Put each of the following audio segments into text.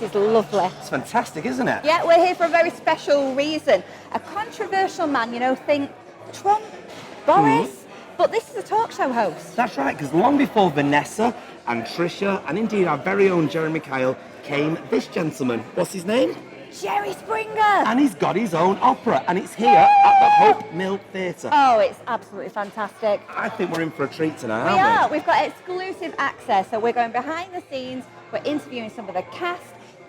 This is lovely. It's fantastic, isn't it? Yeah, we're here for a very special reason. A controversial man, think Trump, Boris, but this is a talk show host. That's right, because long before Vanessa and Trisha, and indeed our very own Jeremy Kyle, came this gentleman. What's his name? Jerry Springer. And he's got his own opera, and it's here at the Hope Mill Theatre. Oh, it's absolutely fantastic. I think we're in for a treat tonight, We aren't are. We've got exclusive access, so we're going behind the scenes, we're interviewing some of the cast,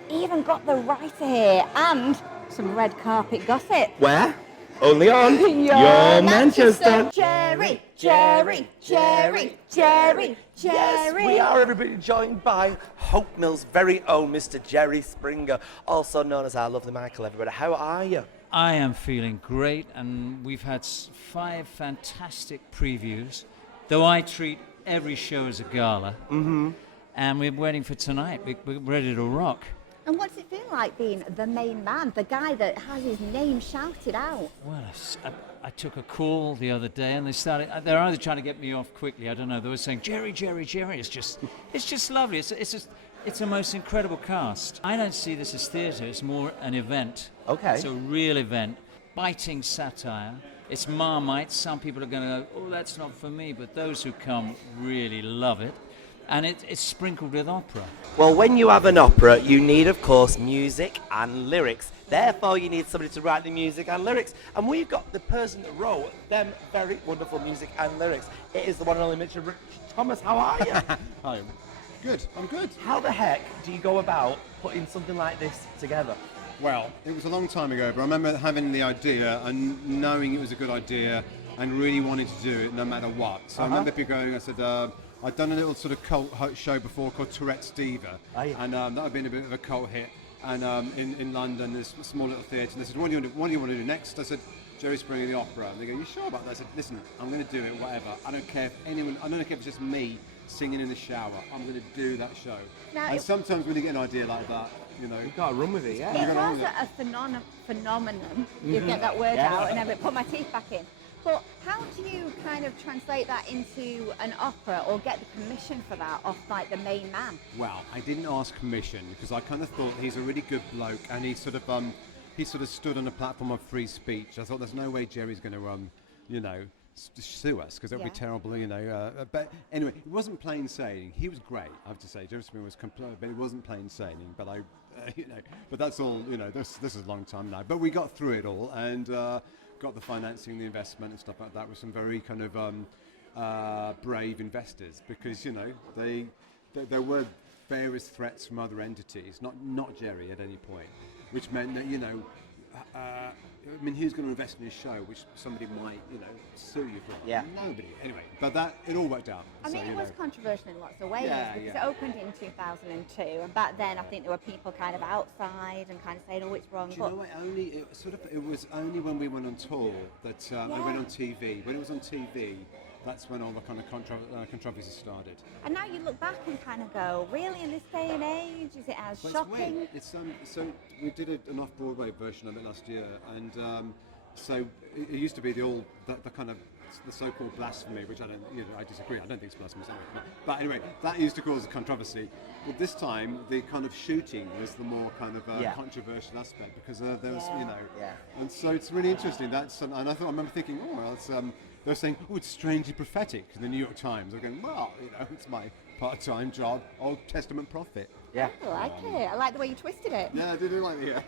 even got the writer here, and some red carpet gossip. Where? Only on Your Manchester. Jerry, Jerry, Jerry, Jerry, Yes, Jerry. we are, everybody, joined by Hope Mill's very own Mr. Jerry Springer, also known as our lovely Michael, everybody. How are you? I am feeling great, and we've had 5 fantastic previews, though I treat every show as a gala. And we're waiting for tonight. We're ready to rock. And what does it feel like being the main man, the guy that has his name shouted out? Well, I took a call the other day, and they're either trying to get me off quickly, I don't know. They were saying, Jerry, Jerry, Jerry. It's just lovely. It's a most incredible cast. I don't see this as theatre. It's more an event. Okay. It's a real event. Biting satire. It's Marmite. Some people are going to go, oh, that's not for me. But those who come really love it. And it's sprinkled with opera. Well, when you have an opera, you need, of course, music and lyrics. Therefore, you need somebody to write the music and lyrics. And we've got the person that wrote them very wonderful music and lyrics. It is the one and only Mitchell Rich. Thomas, how are you? Hi. Good. I'm good. How the heck do you go about putting something like this together? Well, it was a long time ago, but I remember having the idea and knowing it was a good idea and really wanting to do it no matter what. So I remember people going, I said, I'd done a little sort of cult show before called Tourette's Diva, and that had been a bit of a cult hit. And in London, there's a small little theatre, and they said, what do you want to do next? I said, Jerry Springer, the opera. And they go, you sure about that? I said, listen, I'm going to do it, whatever. I don't care if it's just me singing in the shower. I'm going to do that show. Now, and sometimes when you get an idea like that, You've got to run with it, yeah. It was a phenomenon. You get that word out and then put my teeth back in. But how do you kind of translate that into an opera or get the permission for that off like the main man? Well, I didn't ask permission because I kind of thought he's a really good bloke and he sort of stood on a platform of free speech. I thought there's no way Jerry's going to, sue us because that would be terrible, But anyway, it wasn't plain sailing. He was great, I have to say. Jerry Springer was complete, but it wasn't plain sailing. But but that's all. This is a long time now. But we got through it all and got the financing, the investment, and stuff like that with some very kind of brave investors because there were various threats from other entities, not Jerry at any point, which meant that who's going to invest in his show, which somebody might, sue you for? Yeah. Nobody. Anyway, but it all worked out. I mean, it was controversial in lots of ways because it opened in 2002, and back then I think there were people kind of outside and kind of saying, "Oh, it's wrong." Do you know what? It was only when we went on tour that we went on TV. When it was on TV, that's when all the kind of controversy started. And now you look back and kind of go, really, in this day and age, is it as shocking? So we did an off-Broadway version of it last year, and so it used to be the so-called blasphemy, which I disagree. I don't think it's blasphemous anyway. But anyway, that used to cause a controversy. But this time, the kind of shooting was the more kind of controversial aspect because there was, and so it's really interesting. And I remember thinking, oh well, it's. They were saying, oh, it's strangely prophetic in the New York Times. I'm going, well, it's my part-time job, Old Testament prophet. Yeah. I like it. I like the way you twisted it. Yeah, I do like it.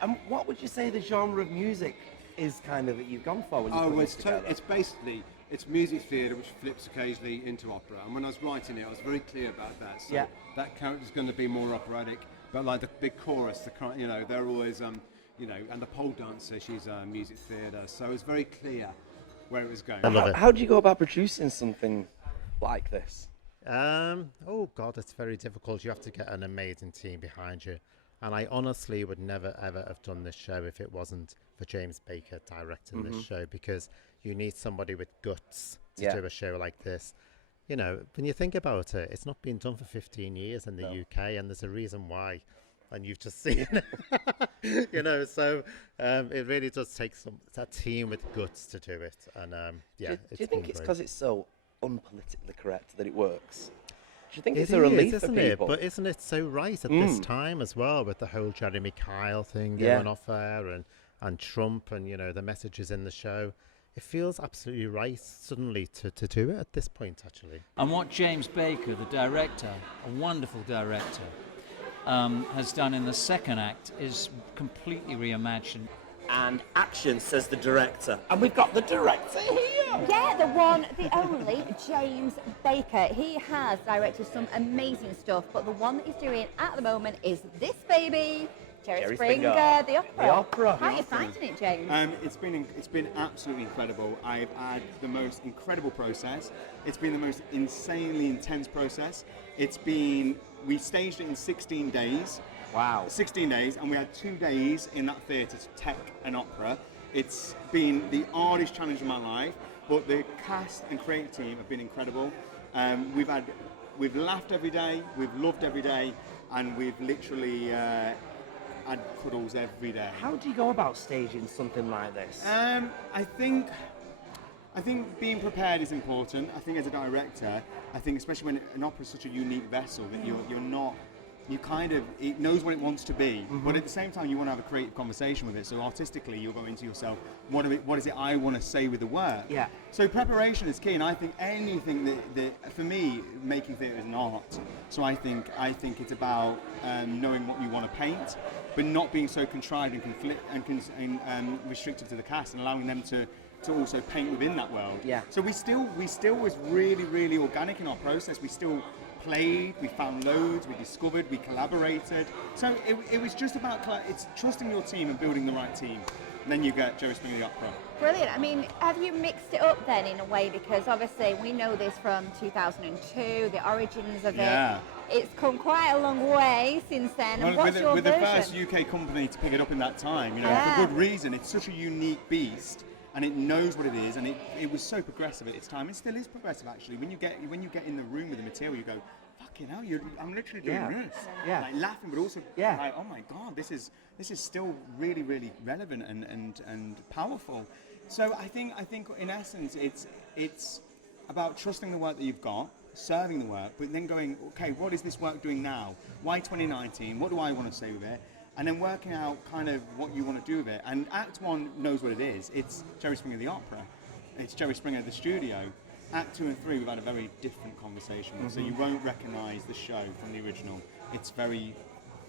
And what would you say the genre of music is kind of that you've gone for when you put this together? It's basically, it's music theatre which flips occasionally into opera. And when I was writing it, I was very clear about that. So that character's going to be more operatic, but like the big chorus, they're always, and the pole dancer, she's music theatre. So it's very clear where it was going. How do you go about producing something like this? Oh God, it's very difficult. You have to get an amazing team behind you. And I honestly would never ever have done this show if it wasn't for James Baker directing this show, because you need somebody with guts to do a show like this. When you think about it, it's not been done for 15 years in the UK, and there's a reason why. And you've just seen it. So it really does take a team with guts to do it. And do you think it's because it's so unpolitically correct that it works? you think It it's a relief is, for isn't people? it? But isn't it so right at this time as well, with the whole Jeremy Kyle thing going off there, and Trump, and the messages in the show? It feels absolutely right suddenly to do it at this point, actually. And what James Baker, the director, a wonderful director, has done in the second act is completely reimagined. And action, says the director. And we've got the director here. Yeah, the one, the only, James Baker. He has directed some amazing stuff, but the one that he's doing at the moment is this baby, Jerry Springer, the opera. The opera. How are you finding it, James? It's been absolutely incredible. I've had the most incredible process. It's been the most insanely intense process. We staged it in 16 days. Wow. 16 days, and we had 2 days in that theatre to tech an opera. It's been the hardest challenge of my life, but the cast and creative team have been incredible. We've laughed every day, we've loved every day, and we've literally had cuddles every day. How do you go about staging something like this? I think being prepared is important. I think as a director, especially when an opera is such a unique vessel that you're not. It knows what it wants to be, but at the same time you want to have a creative conversation with it. So artistically you're going to yourself, what is it I want to say with the work? Yeah. So preparation is key, and I think anything that for me, making theatre is an art. So I think it's about knowing what you want to paint, but not being so contrived and restrictive to the cast, and allowing them to also paint within that world. Yeah. So we still was really, really organic in our process. We still played, we found loads, we discovered, we collaborated. So it was just about it's trusting your team and building the right team. And then you get Jerry Springer the Opera. Brilliant. I mean, have you mixed it up then in a way? Because obviously we know this from 2002, the origins of it. It's come quite a long way since then. And what's your with version? the first UK company to pick it up in that time, for good reason. It's such a unique beast, and it knows what it is, and it was so progressive at its time. It still is progressive, actually. When you get in the room with the material, you go, fucking hell, I'm literally doing this. Yeah. Like laughing, but also like, oh my God, this is still really, really relevant and powerful. So I think in essence, it's about trusting the work that you've got, serving the work, but then going, okay, what is this work doing now? Why 2019? What do I want to say with it? And then working out kind of what you want to do with it. And Act 1 knows what it is. It's Jerry Springer the Opera. It's Jerry Springer the studio. Act 2 and 3, we've had a very different conversation. So you won't recognise the show from the original. It's very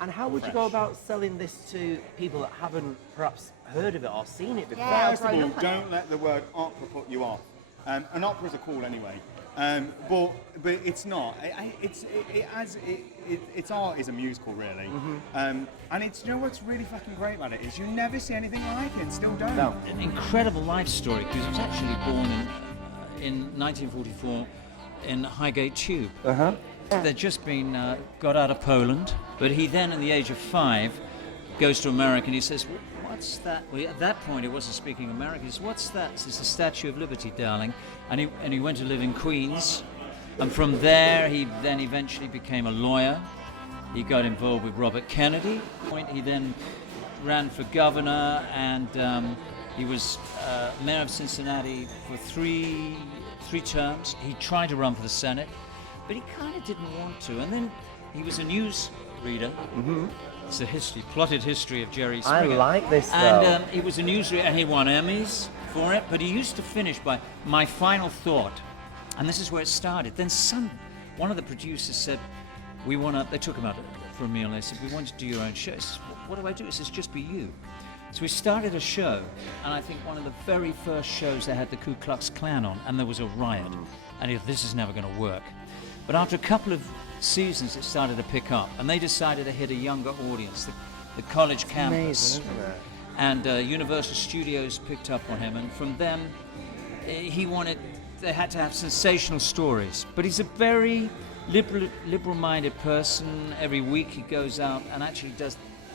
And how would you go about selling this to people that haven't perhaps heard of it or seen it before? Yeah. First of all, don't let the word opera put you off. An opera's a call anyway, but it's not. Its art is a musical, really. And it's what's really fucking great about it is you never see anything like it. Still don't. No. An incredible life story, because he was actually born in 1944 in Highgate Tube. They'd just been got out of Poland, but he then, at the age of 5, goes to America and he says, "What's that?" Well, at that point, he wasn't speaking American. He says, "What's that?" It's the Statue of Liberty, darling. And he went to live in Queens, and from there he then eventually became a lawyer. He got involved with Robert Kennedy. He then ran for governor, and he was mayor of Cincinnati for three terms. He tried to run for the Senate, but he kind of didn't want to. And then he was a news reader. It's a plotted history of Jerry I Springer. like this, And though. he was a news reader, and he won Emmys for it. But he used to finish by "My final thought," and this is where it started. Then one of the producers said, they took him out for a meal, and they said, "We want you to do your own show." He says, "What do I do?" He says, "Just be you." So we started a show, and I think one of the very first shows they had the Ku Klux Klan on, and there was a riot. And he thought, this is never going to work. But after a couple of seasons, it started to pick up, and they decided to hit a younger audience, the college campus. Amazing, isn't it? And Universal Studios picked up on him, and from them, they had to have sensational stories. But he's a very liberal-minded person. Every week he goes out and actually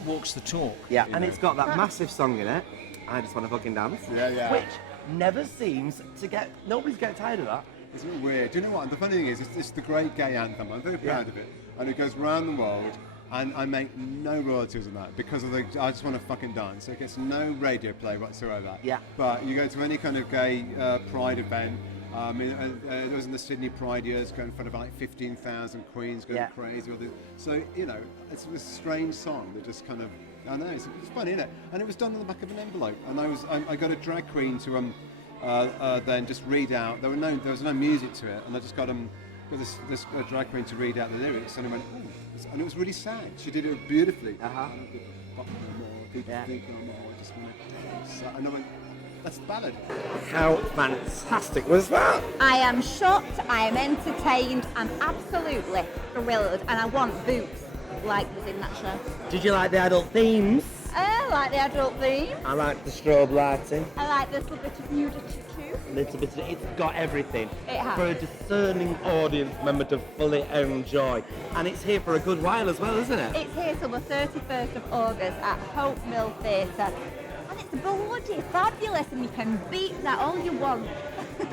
walks the talk. Yeah, and it's got that massive song in it, "I Just Want to Fucking Dance," which never seems to nobody's getting tired of that. It's a bit weird. Do you know what? The funny thing is, it's the great gay anthem. I'm very proud of it. And it goes round the world, and I make no royalties on that because of I Just Want to Fucking Dance. So it gets no radio play whatsoever. Yeah. But you go to any kind of gay pride event, I mean, it was in the Sydney Pride years, going in front of like 15,000 queens, going Yeah. crazy. So, you know, it's a strange song that just kind of, I know, it's funny, isn't it? And it was done on the back of an envelope. And I got a drag queen to then just read out. There was no music to it, and I just got this drag queen to read out the lyrics, and I went, oh, and it was really sad. She did it beautifully. People Yeah. think no more. I just went, so, and I went, that's the ballad. How fantastic was that? I am shocked, I am entertained, I'm absolutely thrilled, and I want boots like was in that show. Did you like the adult themes? I like the adult theme. I like the strobe lighting. I like this little bit of nudity too. Little bit. It's got everything It has. for a discerning audience member to fully enjoy, and it's here for a good while as well, isn't it? It's here till the 31st of August at Hope Mill Theatre. And it's bloody fabulous, and you can beat that all you want.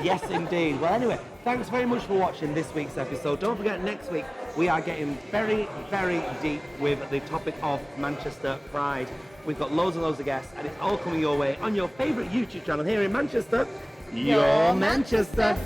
Yes, indeed. Well, anyway, thanks very much for watching this week's episode. Don't forget, next week we are getting very, very deep with the topic of Manchester Pride. We've got loads and loads of guests, and it's all coming your way on your favourite YouTube channel here in Manchester. Your Manchester.